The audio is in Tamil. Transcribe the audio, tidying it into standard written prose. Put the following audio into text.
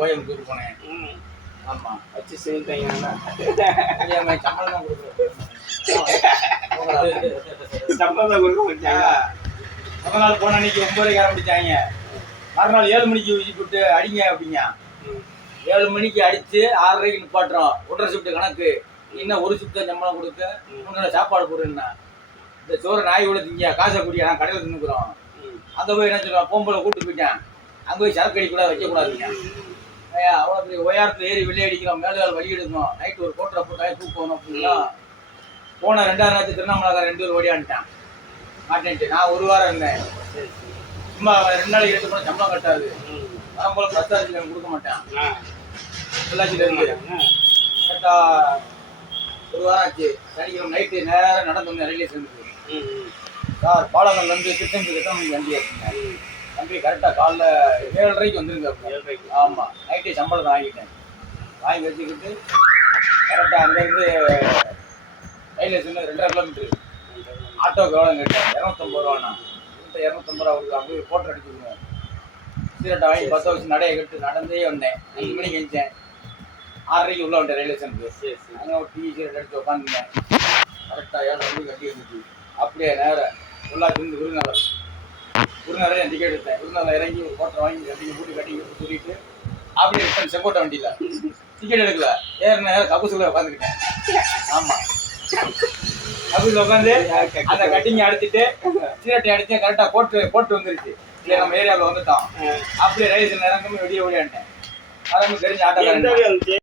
கோயம்புத்தூர் போனேன். ஆமா வச்சு செய்தாங்க. சம்பளம் தான் கொடுக்குறேன். சம்பளம் கொடுக்க மாட்டாங்க. முதல் நாள் போன அன்னைக்கு 9:30 ஆரம்பிச்சாங்க. மறுநாள் 7 மணிக்கு ஊசி போட்டு அடிங்க அப்படிங்க. 7 மணிக்கு அடிச்சு 6:30க்கு நிப்பாட்டுறோம். 1.5 ஷிஃப்ட் கணக்கு. இன்னும் ஒரு ஷிஃப்ட் சம்பளம் கொடுக்க 3 நாள் சாப்பாடு போடுறேன்னா இந்த சோறு நாய் கூட திங்க காசை குடியா நான் கடையில் தின்னுக்குறோம். அங்கே போய் என்ன சொல்லுவான் பொம்பளை கூப்பிட்டு போயிட்டேன். அங்கே போய் சரக்கு அடிக்கூடாது வைக்கக்கூடாதுங்க. அவ்வளோ பெரிய உயரத்தில் ஏறி வெளியே அடிக்கிறோம். மேலுகால் வலி எடுக்கணும். நைட்டு ஒரு கோட்டரை போட்டாலே தூக்கணும் அப்படின்னா போன 2ஆம் நாள் திருவண்ணாமலை 2 பேர் ஓடியான்ட்டான் மாட்டேன்ட்டு. நான் 1 வாரம் இருந்தேன். சும்மா 2 நாளைக்கு 2 போனால் சம்பளம் கட்டாது. வரும்போல பிரஸ்தாட்சி கொடுக்க மாட்டேன். பொள்ளாச்சியில இருந்து கரெக்டா 1 வாரம் ஆச்சு. சனிக்கிழமை நைட்டு நேரம் நடந்து வந்தேன் ரயில்வே ஸ்டேஷனுக்கு. சார் பாலங்கள்ல இருந்து திருச்செந்தூர் எத்தனை மணிக்கு வண்டி ஏற்றினேன். தம்பி கரெக்டாக காலைல 7:30க்கு வந்துருங்க. ஆமாம் நைட்டு சம்பளத்தை வாங்கிட்டேன். வாங்கி வச்சுக்கிட்டு கரெக்டாக அங்கேருந்து ரயில்வே ஸ்டேஷன் 2.5 கிலோமீட்டரு. ஆட்டோக்கு எவ்வளோ கேட்டேன். 250 ரூபாண்ணா. 250 ரூபா கொடுத்து அப்படியே போட்டோ அடிச்சுருவேன். சீரட்டை வாங்கி பஸ்ஸை வச்சு நடையை கட்டு நடந்தே வந்தேன். 5 மணிக்கு எழுந்தேன். 6:30க்கு உள்ள வந்துட்டேன் ரயில்வே ஸ்டேஷனுக்கு. அங்கே ஒரு டீ சீரட் அடிச்சு உட்காந்துருந்தேன். கரெக்டாக 7 மணிக்கு கட்டி இருந்துச்சு. அப்படியே நேரம் பொள்ளாச்சிருந்து விருதுநகர் என் டிக்கெட் எடுத்தேன். விருதுநகர் இறங்கி ஒரு கோட்டரை வாங்கி கட்டிங்க போட்டு கட்டிங்க சொல்லிட்டு அப்படியே ரிட்டன் செங்கோட்டை வண்டியில் டிக்கெட் எடுக்கல. ஏறின நேரம் கபூசில் உட்காந்துக்கிட்டேன். ஆமாம் கபூசில் உட்காந்து அந்த கட்டிங்க அடிச்சுட்டு சீரட்டை அடித்து கரெக்டாக போட்டு வந்துருச்சு. இல்லை நம்ம ஏரியாவில் வந்துட்டோம். அப்படியே ரயில்வே இறங்கி வெளியே ஓடியான்ட்டேன். அதெல்லாம் தெரிஞ்ச ஆட்டோக்காரன்